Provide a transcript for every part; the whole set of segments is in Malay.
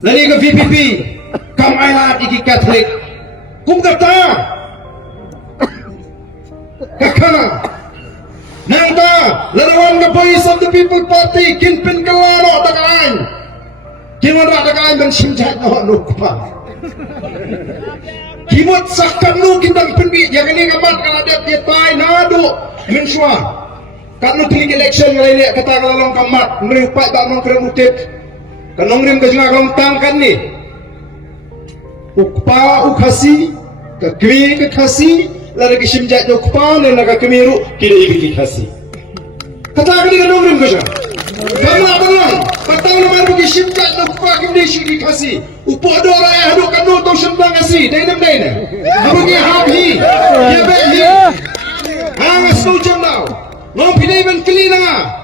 Lani ke VPP kam ailat iki Catholic kum kata kakana nangta larawan ke Voice of the People Party kinpin kelano takain kinwara takain dan simjat no nukpa kimot sakkan nu kitang pinbi yakni kamat kaladat dia pai nado mensua kan nu tiling election ngalai kata kalalong kamat ngripai ba nong kremutip kanong rim kajunga kalong tangkan ni ukpa ukasi kakmi kakasi lari kisimjat no ukpa na nakakamiru kida ikiki kasi kata kani kanong rim kajunga kamu abangan patang naman mo kisimjat no ukpa kimdi ikiki kasi upo dora eh hado kanu to sembang kasi dainam dainam kamu ki habi ya behi hanga sojam now ngom pilih ben kili nga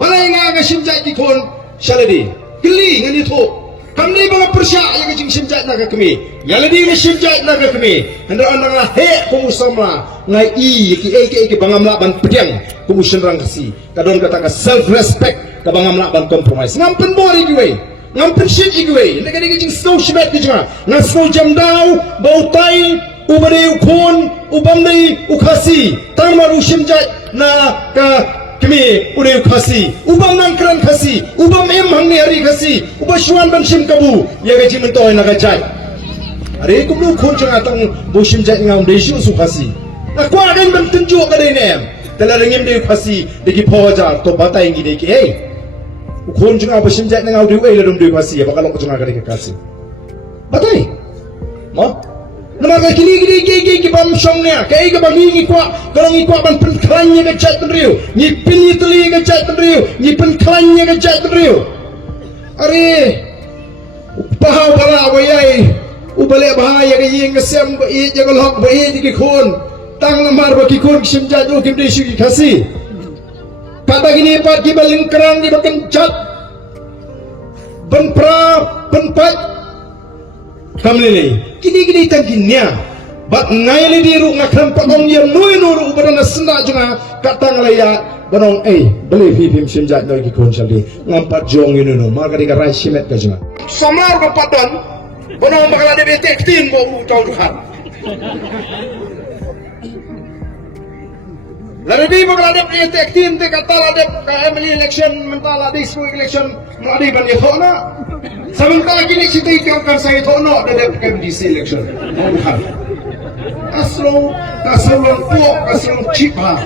balai nga kisimjat ikon shaladi kili ngani to kamni bang persya yang jing simjat naga kami yaladi ni simjat naga kami handa andanga he kumusama ngai i ki bangamla ban pedang kumusenrang kasi kadon kata ka self respect ka bangamla ban compromise ngampen bori giwe ngampen shit giwe ndega jing snow shibet kijma na snow jamdau bautai ubade ukon ubamni ukasi tamaru simjat na ka kami udah kasi, ubam nangkran kasi, ubam hangni hari kasi, ubam syuan bansim kabu, ya gaji mentoy nagajai. Hari aku belum kunjung atang bosim jai ngam desi usu kasi. Aku akan mentunjuk ke dene, telah rengim dia kasi, deki pojar, to batai gini deki, hey, kunjung apa bosim jai ngam dia, lalu dia kasi, ya bakal kunjung agak deki kasi. Batai, mo? Nama kini bam songnya, kayak bam ini kuat, kalau ini kuat bam penklannya kejat tenriu, nyipin itu li kejat tenriu, nyipin klannya kejat tenriu. Ari, bahau bala wayai, ubalik bahaya kaya ngesem bayi jagal hak bayi di kikun, tang lamar bagi kikun simjat tu kim desu kasih. Kata gini pat kibalin kerang di bakan cat, benpra benpat. Kamlele kini tangkinya bat ngai di ru ngakram patong yang nuru berana senda juga kata ngalaya banong beli vivim simjat no ki konsali ngampat jong ini no maka di karai simet ka juga samar ka paton banong bakal ada betek tin bo utau duhan lalu di bakal ada betek tin te kata ada KML election mental ada isu election ada ban yona sementara kini kita ikutkan saya tono dari KMDC election. Aslo puak cipa.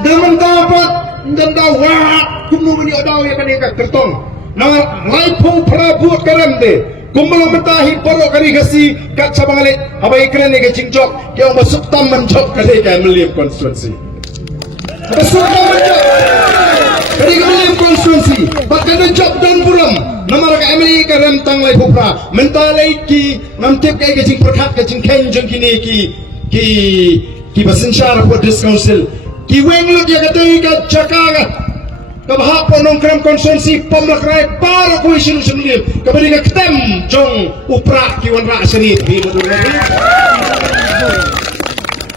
Dengan dapat dan dawat kumu meni odaw ya kanika kertong. Na laipo prabuat karande. Kumbang mentahi poro kari kasi kat sabangale abai kren ni kecingcok yang masuk taman job kali KML constituency. Masuk taman job. Kali KML constituency. Bakal job dan buram. Nama rakyat Amerika rentang lai pupra mentalai ki namtip kai kecing perkat kecing kenjeng kini ki basensyara buat council ki wenglut ya katai ka cakaga ka bahap nongkram konsumsi pemlakrai para kuisin semelim kabari ka ketem jong upra ki wanra seni bi betul ni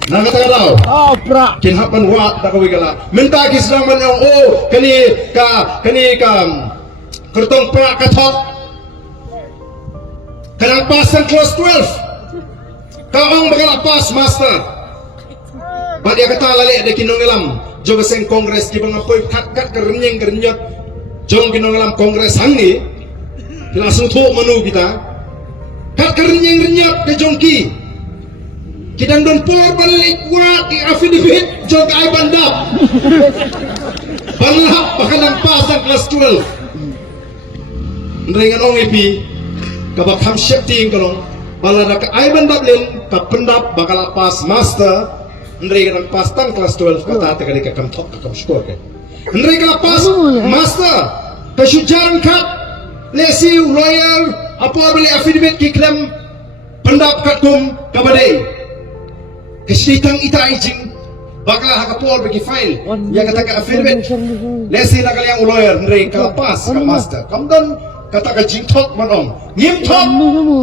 na kata daw upra kin hapan wa ta kawi kala menta ki sedang man kani ka kertong perak katok kadang pasan kelas 12 kaong bakal pas master badia kata lalik ada kinong ilam joga seng kongres ki bangapoy kat kerenyeng kerenyot jong kinong ilam kongres hangni langsung tu menu kita kat kerenyeng kerenyot ke jongki kidang don por balik kuat di affidavit jog ai bandap balap bakalang pasan kelas 12 Neringan ong ipi kabak ham shifting kalong balada ka aiban bablin ka pendap bakal pas master neringan pas tang kelas 12 kata tekali ka kam tok ka kam skor ke neringan pas master ka sujaran kat lesi lawyer apa beli affidavit ki klaim pendap kat kum kabade kesitang ita ijing bakal hakapor bagi file ya kata ka affidavit lesi nakal yang lawyer neringan pas ka master kamdan kata kajing tok manong ngim tok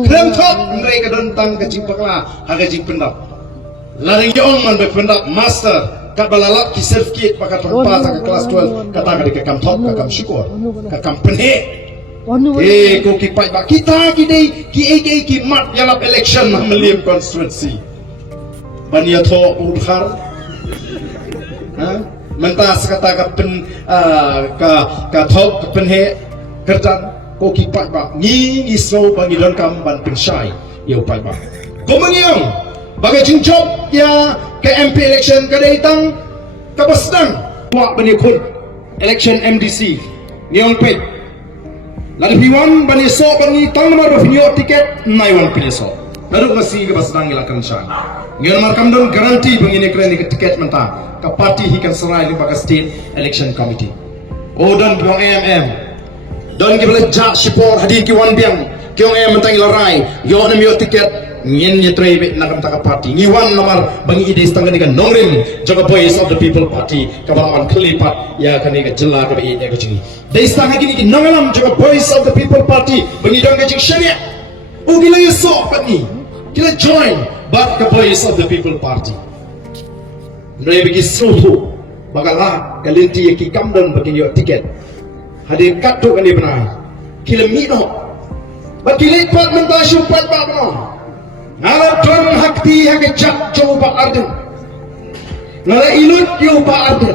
krem tok mereka dontang kajing pakla kajing pendap laring yong man be pendap master kat balalap ki certificate pakat tempat ke kelas 12 kata ka kam tok ka kam syukur ka kam penhe ko kipai ba kita ki mat yalap election Meliam constituency bania tho udhar mentas kata ka pen ka thok ka pen he kerjan ko kipai ba ni so bangi don kam ban pensyai yo pai ba ko mangiong bagai jingjok ya ke MP election ka datang ka basdang wa bani kun election MDC niong pet lalu piwan bani so bani tang nomor pinyo tiket naiwan piso baru masih ke basdang ilakan syang ngion markam don garanti bangini keren ke tiket menta ka parti hikan serai di bagas state election committee dan biong AMM don ke belajak sipor hadir ki wan biang kiong mentang ilarai yo na miyo tiket ngin nya trebe nakam taka parti ngiwan nomor bangi ide setengah dengan nongrim jaga voice of the people party kabaman kelipat ya kani ka jela ka ide ka jingi dei setengah gini ki nongalam jaga voice of the people party bangi dong ka jing syariah gila ya so pani kila join but ka voice of the people party rebe ki suhu bagala kalinti ya ki kamdon bagi yo tiket hadir katu kani benar kila mino bakile pat mentasyu pat ba benar Nala tuan hakti hake jak coba arden, nala ilut yo ba arden,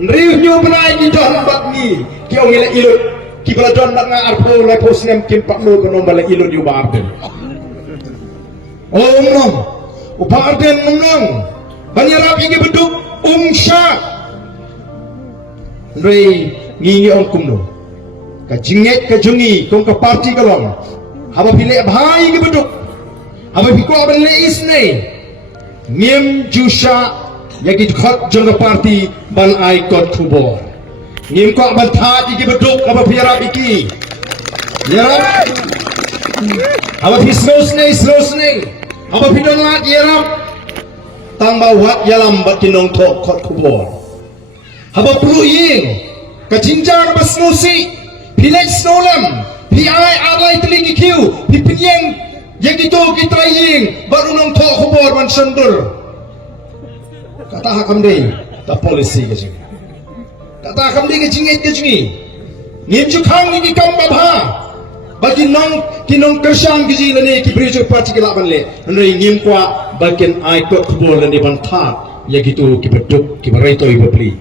nriu nyo benai di don bat ni, kiong ila ilut, kibala don nak nga arpo lepos nem kimpak no kono bala ilut yo ba arden. Nom, uba arden nom, banyarap ingi beduk sya, nrei ngingi on kumno, ka jinget ka jungi kong ka parti kalong, haba pilih bahai ingi beduk. Apa pikir abang leis ni? Ngim jusha yaki khot jangka parti ban aikot kubor. Ngim ko abang thad iki beduk apa piara iki. Ya. Apa pisnos ni? Apa pidon lat yaram? Tambah wat yalam bat kinong thok khot kubor. Apa perlu ying? Kajinjar bas snosi. Pilek snolam. Pi alai telingi kiu. Pi pinyeng yang itu kita ingin baru nong tok khobor man sendur kata hakam dei ta polisi ke sini kata hakam dei ke jingit ke sini ngin jukang ni kam babha bagi nong kinong kersang gizi lane ki bridge party ke laban le nri ngim kwa bagian ai kot khobor lane ban tha ya gitu ki beduk ki barai toi bapli